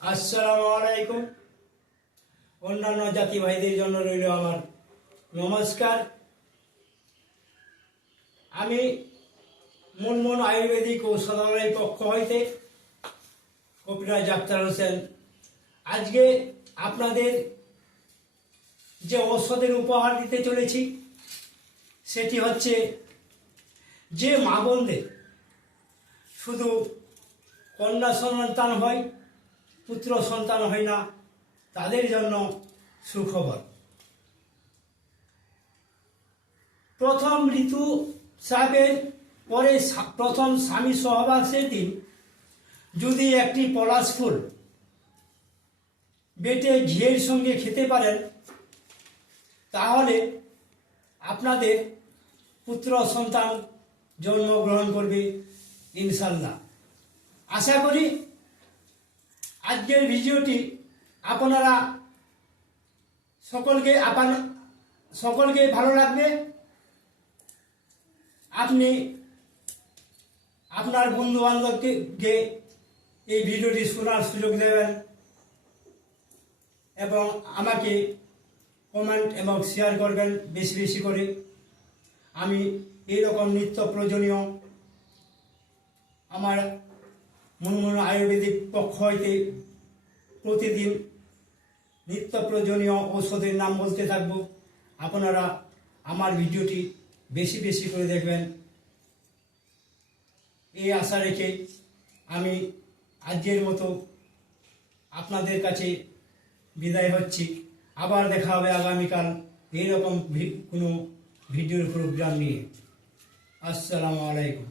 আসসালামু আলাইকুম। অন্যান্য জাতি ভাইদের জন্য রইল আমার নমস্কার। আমি মুনমুন আয়ুর্বেদিক ঔষধালয়ের পক্ষ হইতে কবিরাজ আখতার হোসেন আজকে আপনাদের যে ঔষধের উপহার দিতে চলেছি সেটি হচ্ছে, যে মা বোনদের শুধু কন্যা সন্তান হয়, পুত্র সন্তান হয় না, তাদের জন্য সুখবর। প্রথম ঋতুস্রাবের পরে প্রথম স্বামী সহবাসের দিন যদি একটি পলাশ ফুল বেটে ঘিয়ের সঙ্গে খেতে পারেন, তাহলে আপনাদের পুত্র সন্তান জন্মগ্রহণ করবে ইনশাল্লাহ। আশা করি আজকের ভিডিওটি আপনারা সকলকে ভালো লাগবে। আপনি আপনার বন্ধু বান্ধবকে এই ভিডিওটি শোনার সুযোগ দেবেন এবং আমাকে কমেন্ট এবং শেয়ার করবেন বেশি বেশি করে। আমি এইরকম নিত্য প্রয়োজনীয় আমার মুনমুন আয়ুর্বেদিক পক্ষ হইতে প্রতিদিন নিত্য প্রয়োজনীয় ঔষধের নাম বলতে থাকব। আপনারা আমার ভিডিওটি বেশি বেশি করে দেখবেন, এই আশা রেখে আমি আজকের মতো আপনাদের কাছে বিদায় হচ্ছি। আবার দেখা হবে আগামীকাল এইরকম কোনো ভিডিওর প্রোগ্রাম নিয়ে। আসসালামু আলাইকুম।